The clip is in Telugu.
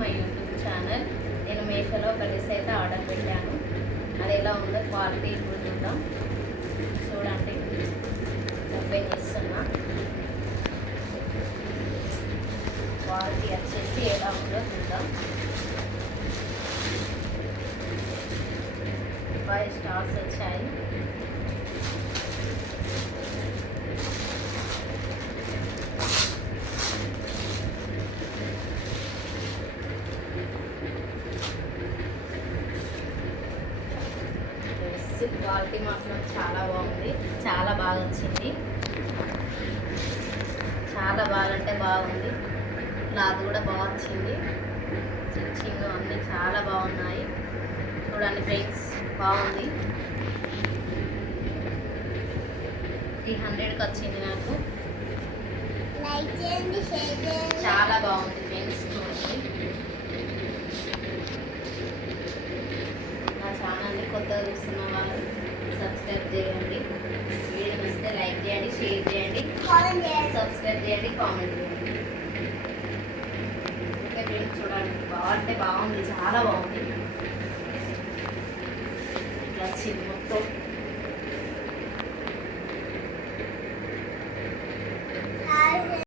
My YouTube channel. నేను మీషోలో ఒక డ్రెస్ అయితే ఆర్డర్ పెట్టాను. అది ఎలా ఉందో క్వాలిటీ ఇప్పుడు చూద్దాం. చూడండి, ఓపెన్ చేస్తున్నా. క్వాలిటీ వచ్చేసి ఎలా ఉందో చూద్దాం. 5 స్టార్స్ వచ్చాయి. క్వాలిటీ మాత్రం చాలా బాగుంది, చాలా బాగా వచ్చింది. చాలా బాగా అంటే బాగుంది. క్లాత్ కూడా బాగా వచ్చింది. స్టిచ్చింగ్ అన్నీ చాలా బాగున్నాయి. చూడండి ఫ్రెండ్స్, బాగుంది. 300కి వచ్చింది నాకు. చాలా బాగుంది ఫ్రెండ్స్. చూడండి, నా ఛానల్ని కొత్తగా చూస్తున్న వాళ్ళు సబ్స్క్రైబ్ చేయండి. వీడియో నచ్చితే లైక్ చేయండి, షేర్ చేయండి, సబ్స్క్రైబ్ చేయండి, కామెంట్ చేయండి. ఓకే ఫ్రెండ్స్, చూడండి, బాగుంటే బాగుంది, చాలా బాగుంది. ఇట్లా వచ్చింది మొత్తం.